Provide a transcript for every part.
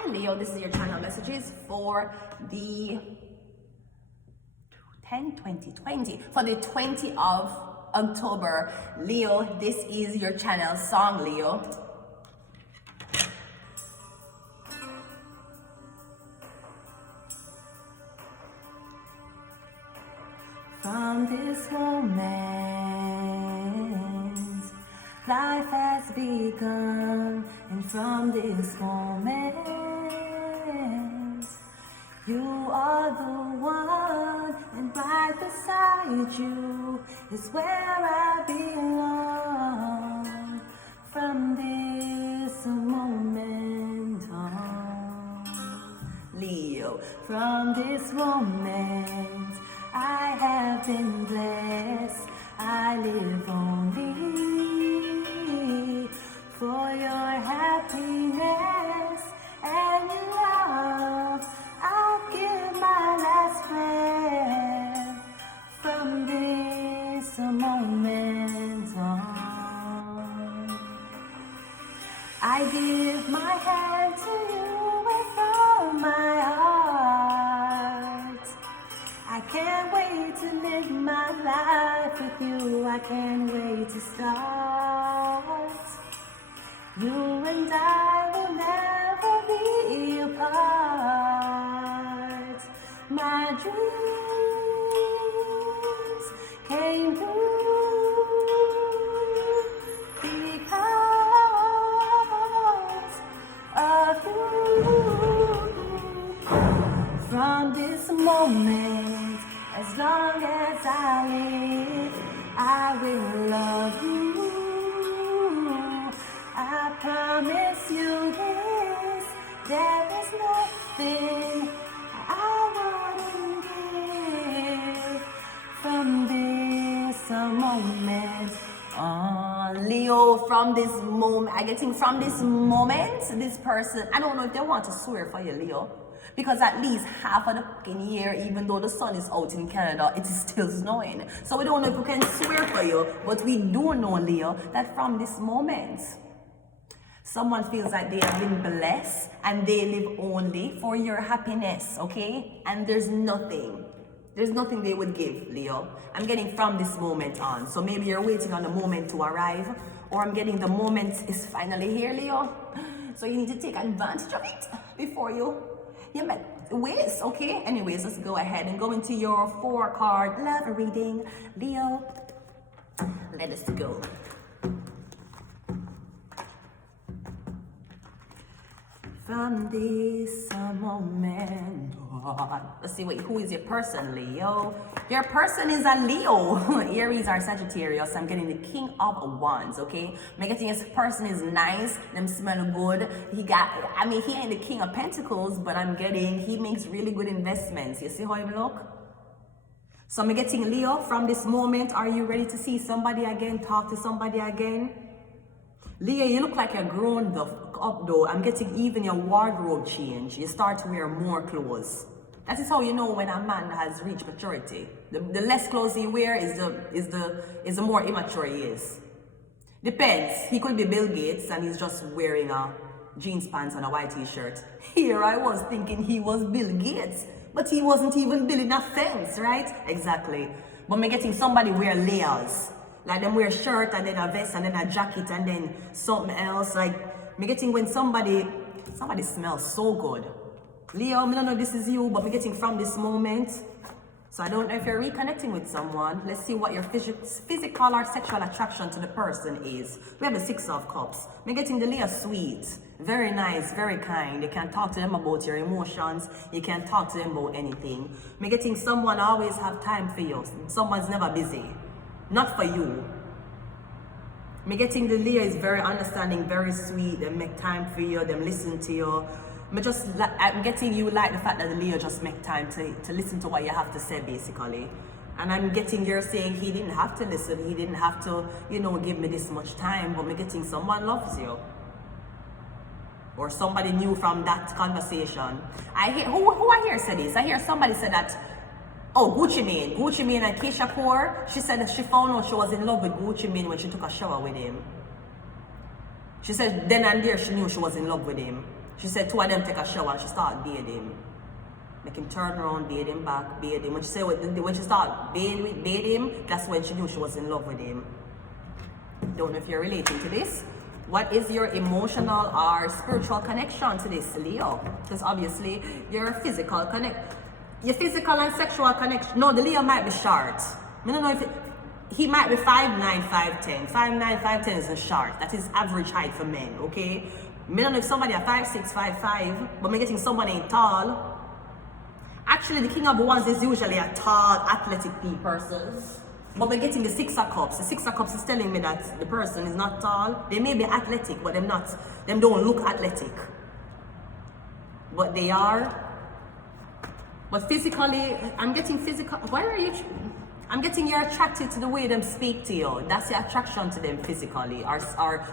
Hi Leo, this is your channel messages for the 2020 for the 20th of October. Leo, this is your channel song, Leo. From this moment, life has begun, and from this moment, you are the one, and right beside you is where I belong. From this moment on, Leo, from this moment, I have been blessed. I live only for your happiness and your love. I'll give my last breath from this moment on. I give my hand to you with all my heart. I can't wait to live my life with you. I can't wait to start. You and I will never be apart. My dreams came true because of you. From this moment, as long as I live, I will love you. I promise you this, there is nothing I wouldn't give from this moment on. Leo, from this moment, I getting from this moment, this person, I don't know if they want to swear for you, Leo. Because at least half of the fucking year, even though the sun is out in Canada, it is still snowing. So we don't know if we can swear for you, but we do know, Leo, that from this moment, someone feels like they have been blessed and they live only for your happiness, okay? And there's nothing they would give, Leo. I'm getting from this moment on. So maybe you're waiting on the moment to arrive, or I'm getting the moment is finally here, Leo. So you need to take advantage of it before you met ways, okay? Anyways, let's go ahead and go into your 4-card love reading, Leo. Let us go. From this moment on. Let's see, wait, who is your person, Leo? Your person is a Leo. Aries or Sagittarius. I'm getting the King of Wands, okay? I'm getting his person is nice. Them smell good. He ain't the King of Pentacles, but I'm getting, he makes really good investments. You see how he look? So I'm getting Leo, from this moment, are you ready to see somebody again, talk to somebody again? Leo, you look like you're grown up though. I'm getting even your wardrobe change. You start to wear more clothes. That is how you know when a man has reached maturity. The less clothes he wears is the more immature he is. Depends. He could be Bill Gates and he's just wearing a jeans pants and a white t-shirt. Here I was thinking he was Bill Gates, but he wasn't even building a fence, right? Exactly. But I'm getting somebody wear layers. Like them wear a shirt and then a vest and then a jacket and then something else. Like me getting when somebody smells so good. Leo, I don't know if this is you, but me getting from this moment. So I don't know if you're reconnecting with someone. Let's see what your physical or sexual attraction to the person is. We have the 6 of Cups. Me getting the Leo sweet. Very nice, very kind. You can talk to them about your emotions. You can talk to them about anything. Me getting someone always have time for you. Someone's never busy. Not for you. Me getting the Leo is very understanding, very sweet. They make time for you. They listen to you. I'm getting you like the fact that the Leo just make time to listen to what you have to say, basically. And I'm getting you're saying he didn't have to listen. He didn't have to, give me this much time. But me getting someone loves you. Or somebody new from that conversation. I hear who I hear say this. I hear somebody say that. Oh, Gucci Mane and Keisha Kaur, she said that she found out she was in love with Gucci Mane when she took a shower with him. She said then and there she knew she was in love with him. She said two of them take a shower and she started bathing. Make him turn around, bathe him back, bathe him. When she started bathe him, that's when she knew she was in love with him. Don't know if you're relating to this. What is your emotional or spiritual connection to this, Leo? Because obviously your physical and sexual connection. No, the Leo might be short. I don't know if he might be 5'9", 5'10". 5'9", 5'10" is a short. That is average height for men, okay? I don't know if somebody are 5'6", 5'5", but I'm getting somebody tall. Actually, the King of Wands is usually a tall, athletic person. But we're getting the Six of Cups. The Six of Cups is telling me that the person is not tall. They may be athletic, but them don't look athletic. But they are. But physically, I'm getting physical. Why are you? I'm getting you're attracted to the way them speak to you. That's the attraction to them physically or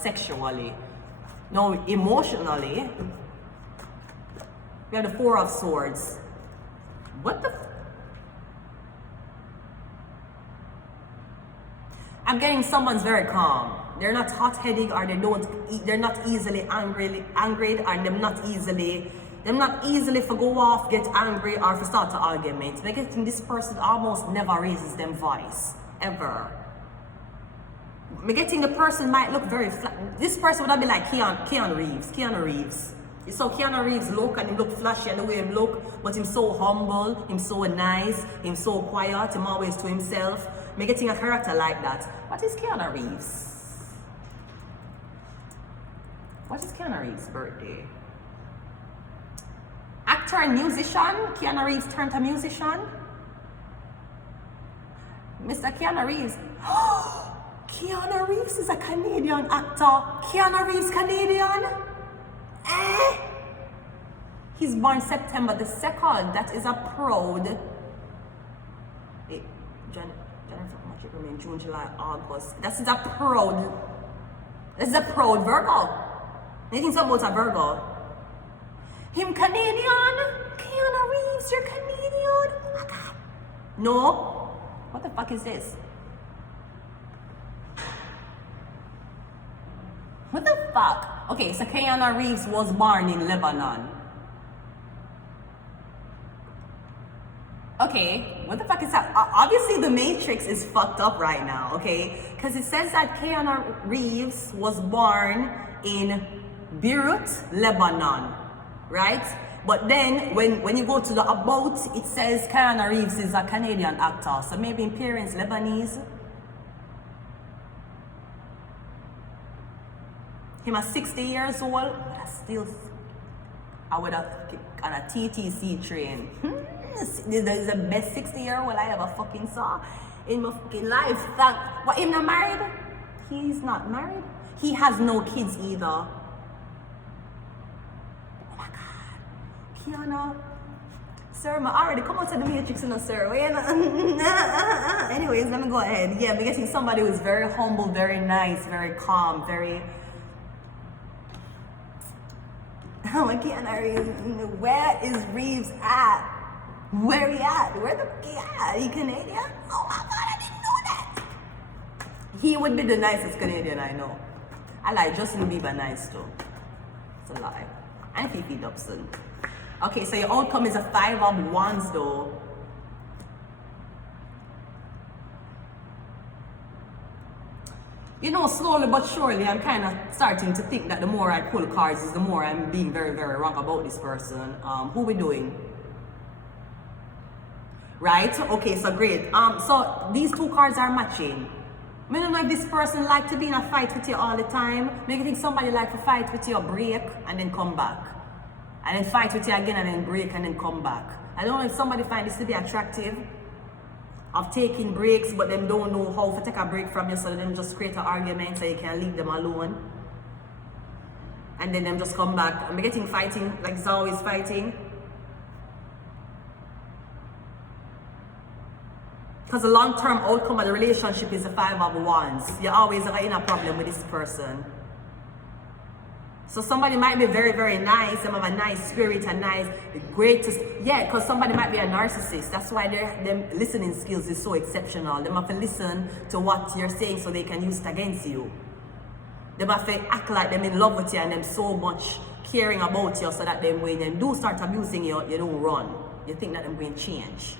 sexually. No, emotionally. We have the Four of Swords. What the? I'm getting someone's very calm. They're not hot-headed, or they're not easily angered, and they're not easily for go off, get angry, or for start to argument. They're getting this person almost never raises them voice, ever. I'm getting the person might look very flat. This person would not be like Keanu Reeves. So Keanu Reeves look, and he look flashy and the way he look, but him so humble, him so nice, him so quiet, him always to himself. I'm getting a character like that. What is Keanu Reeves? What is Keanu Reeves' birthday? Actor and musician? Keanu Reeves turned a musician? Mr. Keanu Reeves. Keanu Reeves is a Canadian actor. Keanu Reeves Canadian? He's born September the 2nd. That is a proud. June, July, August. This is a proud Virgo. You think something about a Virgo? Him Canadian? Keanu Reeves, you're Canadian? Oh my God. No? What the fuck is this? What the fuck? Okay, so Keanu Reeves was born in Lebanon. Okay, what the fuck is that? Obviously, the Matrix is fucked up right now, okay? Because it says that Keanu Reeves was born in Beirut, Lebanon, right? But then, when you go to the about, it says Keanu Reeves is a Canadian actor. So maybe his parents Lebanese. Him at 60 years old, I would have on a TTC train. This is the best 60-year-old I ever fucking saw in my fucking life. What, him not married? He's not married. He has no kids either. Oh my God. Kiana. Sir, I already come out of the Matrix, you know, sir. Anyways, let me go ahead. Yeah, we're getting somebody who's very humble, very nice, very calm, very... Oh my Keanu Reeves. Where is Reeves at? Where he at? Where the fuck he at? He Canadian? Oh my God, I didn't know that. He would be the nicest Canadian I know. I like Justin Bieber nice too. It's a lie. And Fifi Dobson. Okay, so your outcome is a 5 of Wands though. You know, slowly but surely, I'm kind of starting to think that the more I pull cards is the more I'm being very, very wrong about this person. Who we doing? Right? Okay, so great. So these two cards are matching. I don't know if this person like to be in a fight with you all the time. Maybe you think somebody like to fight with you, break, and then come back. And then fight with you again and then break and then come back. I don't know if somebody find this to be attractive, of taking breaks, but them don't know how to take a break from you, so them just create an argument so you can leave them alone. And then them just come back. I'm getting fighting, like it's always fighting. Because the long-term outcome of the relationship is the 5 of Wands. You're always in a problem with this person. So somebody might be very, very nice, some have a nice spirit, a nice, greatest, yeah, because somebody might be a narcissist. That's why their listening skills is so exceptional. They have to listen to what you're saying so they can use it against you. They have to act like them in love with you and them so much caring about you so that then when they do start abusing you, you don't run. You think that them going to change.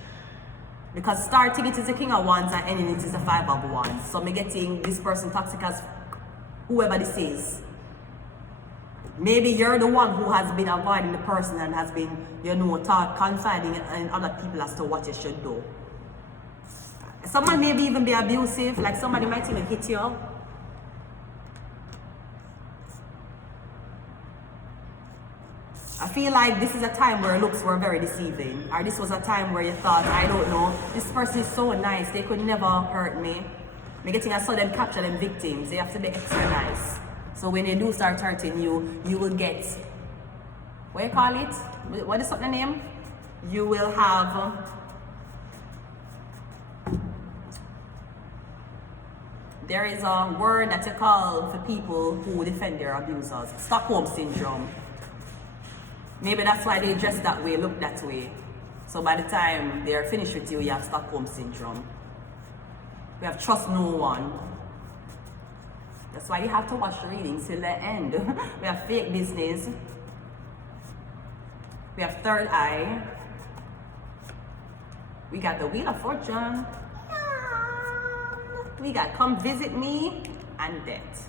Because starting it is the King of Wands and ending it is the Five of Wands. So me getting this person toxic as whoever this is. Maybe you're the one who has been avoiding the person and has been, confiding in other people as to what you should do. Someone maybe even be abusive, like somebody might even hit you. I feel like this is a time where looks were very deceiving. Or this was a time where you thought, I don't know, this person is so nice, they could never hurt me. Me getting I saw them capture them victims, they have to be extra nice. So when they do start hurting you, you will get, what do you call it? What is the name? You will have, there is a word that you call for people who defend their abusers, Stockholm Syndrome. Maybe that's why they dress that way, look that way. So by the time they're finished with you, you have Stockholm Syndrome. We have trust no one. That's why you have to watch the readings till the end. We have fake business. We have third eye. We got the Wheel of Fortune. We got come visit me and death.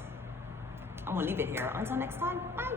I'm gonna leave it here. Until next time, bye.